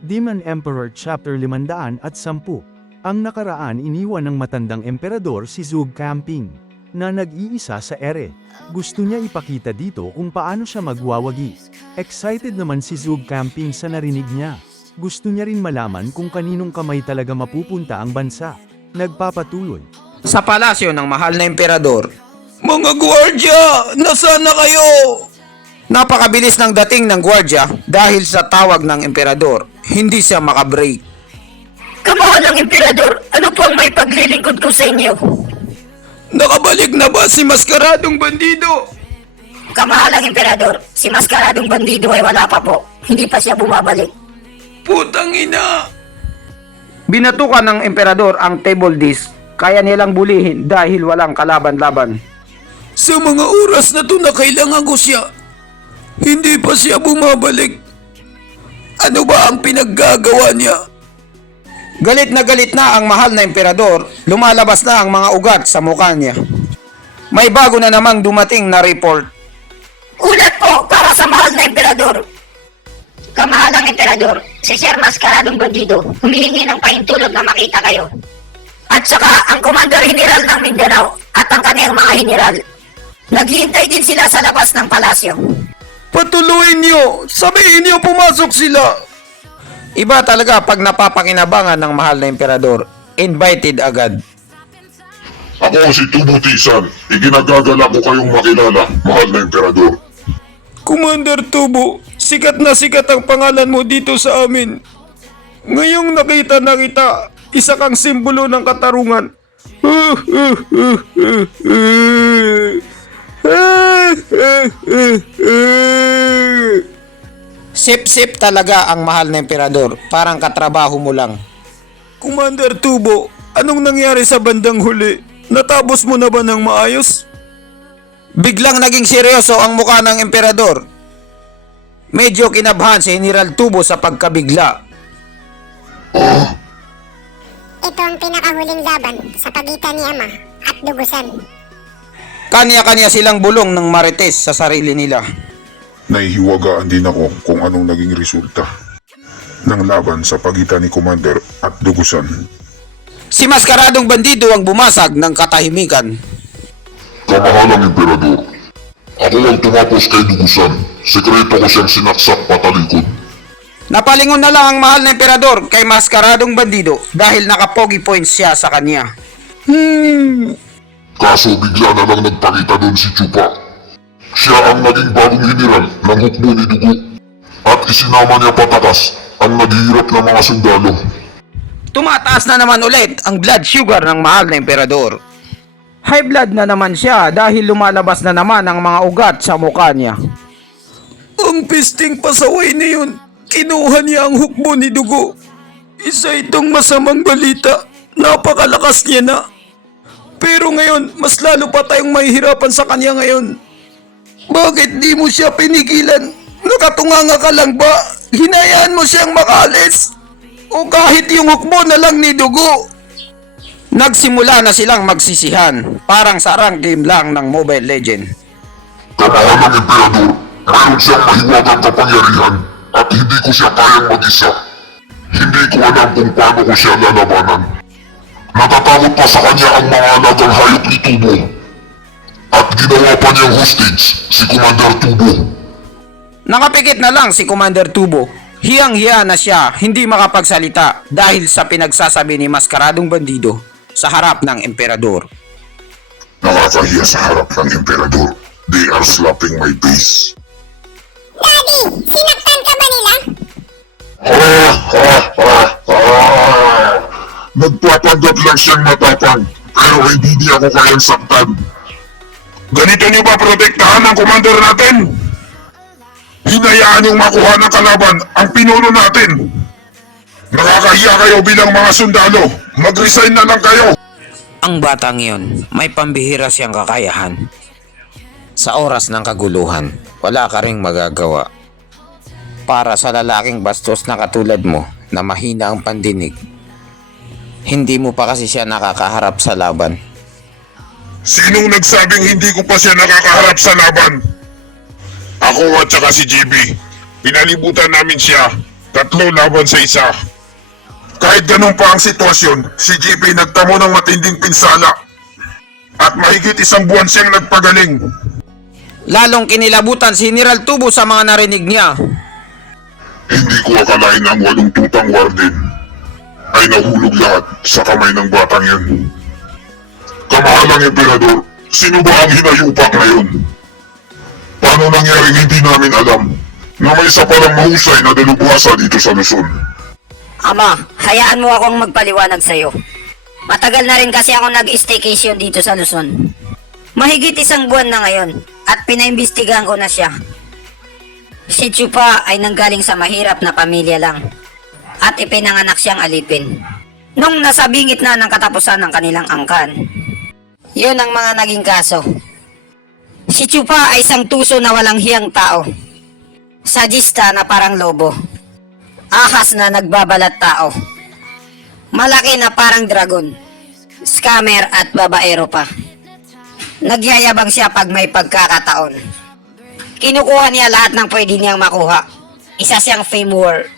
Demon Emperor Chapter 510. Ang nakaraan iniwan ng matandang emperador si Zhuge Camping, na nag-iisa sa ere. Gusto niya ipakita dito kung paano siya magwawagi. Excited naman si Zhuge Camping sa narinig niya. Gusto niya rin malaman kung kaninong kamay talaga mapupunta ang bansa. Nagpapatuloy. Sa palasyo ng mahal na emperador, "Mga gwardya, nasaan na kayo?" Napakabilis ng dating ng gwardya dahil sa tawag ng emperador. Hindi siya makabreak. Kamahalang Emperador, ano po ang may paglilingkod ko sa inyo? Nakabalik na ba si Maskaradong Bandido? Kamahalang Emperador, si Maskaradong Bandido ay wala pa po. Hindi pa siya bumabalik. Putang ina! Binatukan ng emperador ang table disc. Kaya nilang bulihin dahil walang kalaban-laban. Sa mga oras na to na kailangan ko siya, hindi pa siya bumabalik. Ano ba ang pinaggagawa niya? Galit na ang mahal na emperador. Lumalabas na ang mga ugat sa mukha niya. May bago na namang dumating na report. Ulat po para sa mahal na Emperador. Kamahalang Emperador, si Sir Maskaradong Bandido humihingi ng pahintulot na makita kayo. At saka ang Commander General ng Mindanao at ang kaniyang mga general. Naghihintay din sila sa labas ng palasyo. Patuloyin niyo! Sabihin niyo pumasok sila! Iba talaga pag napapakinabangan ng mahal na emperador. Invited agad. Ako si Tubo Tisan. Iginagagala ko kayong makilala, mahal na emperador. Commander Tubo, sikat na sikat ang pangalan mo dito sa amin. Ngayong nakita na kita, isa kang simbolo ng katarungan. Sip-sip talaga ang mahal na emperador, parang katrabaho mo lang. Commander Tubo, anong nangyari sa bandang huli? Natapos mo na ba ng maayos? Biglang naging seryoso ang mukha ng emperador. Medyo kinabhan si General Tubo sa pagkabigla. Ito ang pinakahuling laban sa pagitan ni Ama at Dugusan. Kanya-kanya silang bulong ng marites sa sarili nila. Nahihiwagaan din ako kung anong naging resulta ng laban sa pagitan ni Commander at Dugusan. Si Maskaradong Bandido ang bumasag ng katahimikan. Kamahalang emperador, ako ang tumapos kay Dugusan. Sekreto ko siyang sinaksak patalikod. Napalingon na lang ang mahal na emperador kay Maskaradong Bandido dahil nakapogi points siya sa kanya. Kaso bigla na lang nagpakita doon si Chupa. Siya ang naging bagong general ng hukbo ni Dugo at isinama niya patakas ang naghihirap ng mga sundalo. Tumataas na naman ulit ang blood sugar ng mahal na emperador. High blood na naman siya dahil lumalabas na naman ang mga ugat sa mukha niya. Ang pisting pasaway na yun, kinuha niya ang hukbo ni Dugo. Isa itong masamang balita, napakalakas niya na. Pero ngayon, mas lalo pa tayong mahihirapan sa kanya ngayon. Bakit di mo siya pinigilan? Nakatunganga ka lang ba? Hinayaan mo siyang makaalis? O kahit yung hukbo na lang ni Dugo? Nagsimula na silang magsisihan, parang sa rank game lang ng Mobile Legend. Kamahalang emperador, mayroon siyang mahiwagang kapangyarihan at hindi ko siya kayang mag-isa. Hindi ko alam kung paano ko siya lalabanan. Natatakot pa sa kanya ang mga alagang hayop ni Tubo. At ginawa pa niyang hostage si Commander Tubo. Nakapikit na lang si Commander Tubo. Hiyang-hiya na siya, hindi makapagsalita dahil sa pinagsasabi ni Maskaradong Bandido sa harap ng emperador. Nakakahiya sa harap ng emperador. They are slapping my face. Daddy, sinaktan ka ba nila? Nagpapanggap lang siyang matapang, pero hindi niya ako kayang saktan. Ganito niyo ba protektahan ang commander natin? Hinayaan yung makuha ng kalaban ang pinuno natin. Nakakahiya kayo bilang mga sundalo. Mag-resign na lang kayo. Ang batang iyon, may pambihira siyang kakayahan. Sa oras ng kaguluhan, wala ka ring magagawa. Para sa lalaking bastos na katulad mo na mahina ang pandinig, hindi mo pa kasi siya nakakaharap sa laban. Sinong nagsabing hindi ko pa siya nakakaharap sa laban? Ako at saka si JB. Pinalibutan namin siya. Tatlo laban sa isa. Kahit ganun pa ang sitwasyon, si JP nagtamo ng matinding pinsala. At mahigit isang buwan siyang nagpagaling. Lalong kinilabutan si General Tubo sa mga narinig niya. Hindi ko akalain ang 8 tutang warden ay nahulog lahat sa kamay ng batang yan. Kamahalang Emperador, sino ba ang hinayupak na yun? Paano nangyaring hindi namin alam na may isa palang mahusay na dalubhasa dito sa Luzon? Ama, hayaan mo akong magpaliwanag sa'yo. Matagal na rin kasi ako nag-staycation dito sa Luzon. Mahigit isang buwan na ngayon at pinaimbestigahan ko na siya. Si Chupa ay nanggaling sa mahirap na pamilya lang at ipinanganak siyang alipin. Nung nasa bingit na ng katapusan ng kanilang angkan, yun ang mga naging kaso. Si Chupa ay isang tuso na walang hiyang tao. Sadista na parang lobo. Ahas na nagbabalat tao. Malaki na parang dragon. Scammer at babaero pa. Nagyayabang siya pag may pagkakataon. Kinukuha niya lahat ng pwede niyang makuha. Isa siyang fame whore.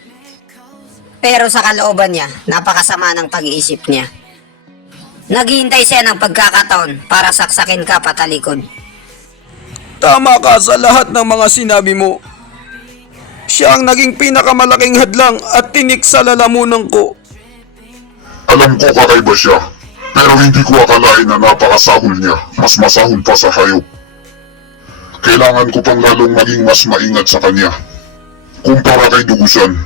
Pero sa kalooban niya, napakasama ng pag-iisip niya. Naghihintay siya ng pagkakataon para saksakin ka patalikod. Tama ka sa lahat ng mga sinabi mo. Siya ang naging pinakamalaking hadlang at tinik sa lalamunan ko. Alam ko kakaiba siya, pero hindi ko akalain na napakasahol niya, mas masahol pa sa hayop. Kailangan ko pang lalong maging mas maingat sa kanya, kumpara kay Dugusan.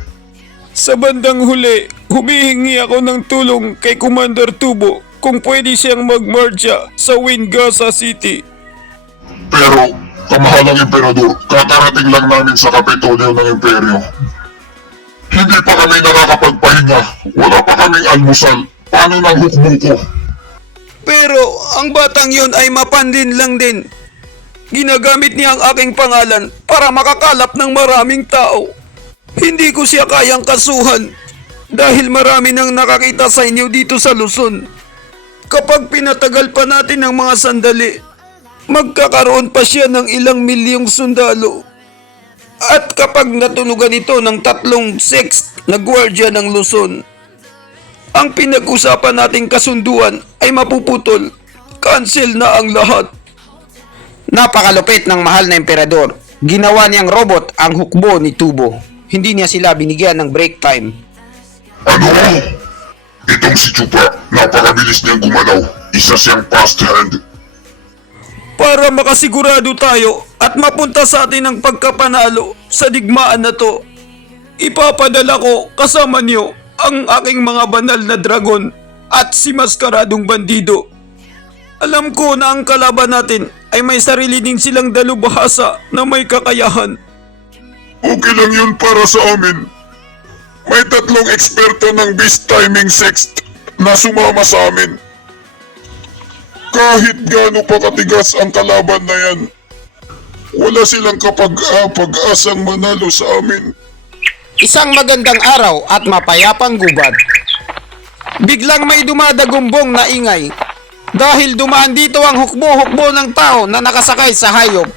Sa bandang huli, humihingi ako ng tulong kay Commander Tubo kung pwede siyang magmarcha sa Wingasa City. Pero, kamahalang Emperador, kakarating lang namin sa Kapitolyo ng Imperyo. Hindi pa kami nakakapagpahinga, wala pa kaming almusal, paano nang hukbo ko? Pero ang batang yon ay mapandin lang din. Ginagamit niya ang aking pangalan para makakalap ng maraming tao. Hindi ko siya kayang kasuhan dahil marami nang nakakita sa inyo dito sa Luzon. Kapag pinatagal pa natin ng mga sandali, magkakaroon pa siya ng ilang milyong sundalo. At kapag natunugan ito ng 3 6 na gwardya ng Luzon, ang pinag-usapan nating kasunduan ay mapuputol. Cancel na ang lahat. Napakalupit ng mahal na emperador. Ginawa niyang robot ang hukbo ni Tubo. Hindi niya sila binigyan ng break time. Ano? Itong si Chupa, napakabilis niyang gumalaw, isa siyang fast hand. Para makasigurado tayo at mapunta sa atin ang pagkapanalo sa digmaan na to, ipapadala ko kasama niyo ang aking mga banal na dragon at si maskaradong bandido. Alam ko na ang kalaban natin ay may sarili din silang dalubhasa na may kakayahan. Okay lang yun para sa amin. May 3 eksperto ng beast timing sext na sumama sa amin. Kahit gaano pa katigas ang kalaban na yan, wala silang kapag-asang manalo sa amin. Isang magandang araw at mapayapang gubad. Biglang may dumadagumbong na ingay dahil dumaan dito ang hukbo-hukbo ng tao na nakasakay sa hayop.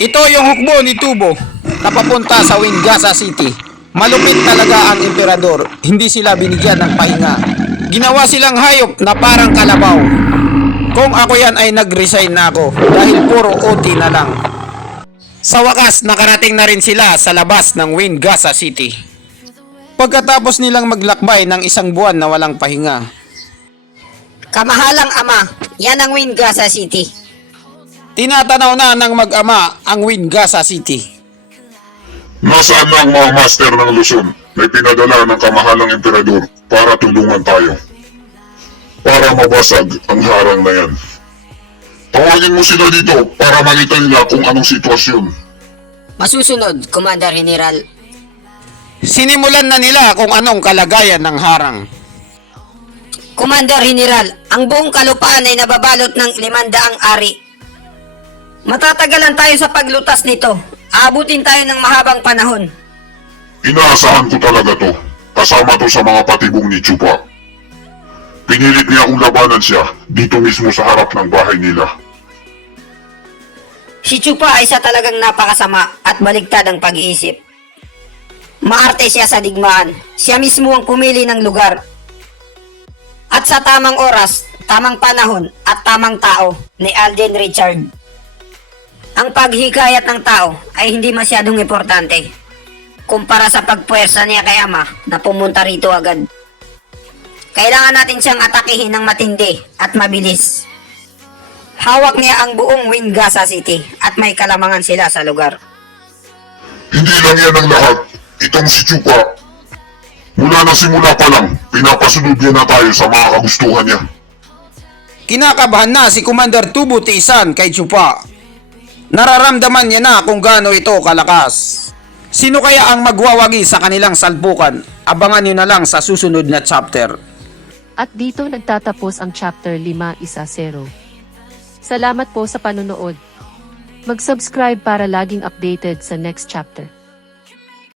Ito yung hukbo ni Tubo na papunta sa Wingasa City. Malupit talaga ang emperador, hindi sila binigyan ng pahinga. Ginawa silang hayop na parang kalabaw. Kung ako yan ay nag-resign na ako dahil puro OT na lang. Sa wakas, nakarating na rin sila sa labas ng Wingasa City. Pagkatapos nilang maglakbay ng 1 buwan na walang pahinga. Kamahalang ama, yan ang Wingasa City. Tinatanaw na ng mag-ama ang Wingasa City. Nasaan na ang mga master ng Luzon? May pinadala ng kamahalang emperador para tulungan tayo. Para mabasag ang harang na yan. Tawagin mo sila dito para makita nila kung anong sitwasyon. Masusunod, Commander General. Sinimulan na nila kung anong kalagayan ng harang. Commander General, ang buong kalupaan ay nababalot ng 500 ari. Matatagalan tayo sa paglutas nito. Aabutin tayo ng mahabang panahon. Inaasahan ko talaga to. Kasama to sa mga patibong ni Chupa. Pinilit niya akong labanan siya dito mismo sa harap ng bahay nila. Si Chupa ay isa talagang napakasama at baligtad ang pag-iisip. Maarte siya sa digmaan. Siya mismo ang pumili ng lugar. At sa tamang oras, tamang panahon, at tamang tao ni Alden Richard. Ang paghikayat ng tao ay hindi masyadong importante kumpara sa pagpuwersa niya kay Ama na pumunta rito agad. Kailangan natin siyang atakihin ng matindi at mabilis. Hawak niya ang buong Wingasa City at may kalamangan sila sa lugar. Hindi lang yan ang lahat. Itong si Chupa. Mula na simula pa lang, pinapasunod niya na tayo sa mga kagustuhan niya. Kinakabahan na si Commander Tubo Tiisan kay Chupa. Nararamdaman niya na kung gaano ito kalakas. Sino kaya ang magwawagi sa kanilang salpukan? Abangan niyo na lang sa susunod na chapter. At dito nagtatapos ang chapter 5.10. Salamat po sa panonood. Mag-subscribe para laging updated sa next chapter.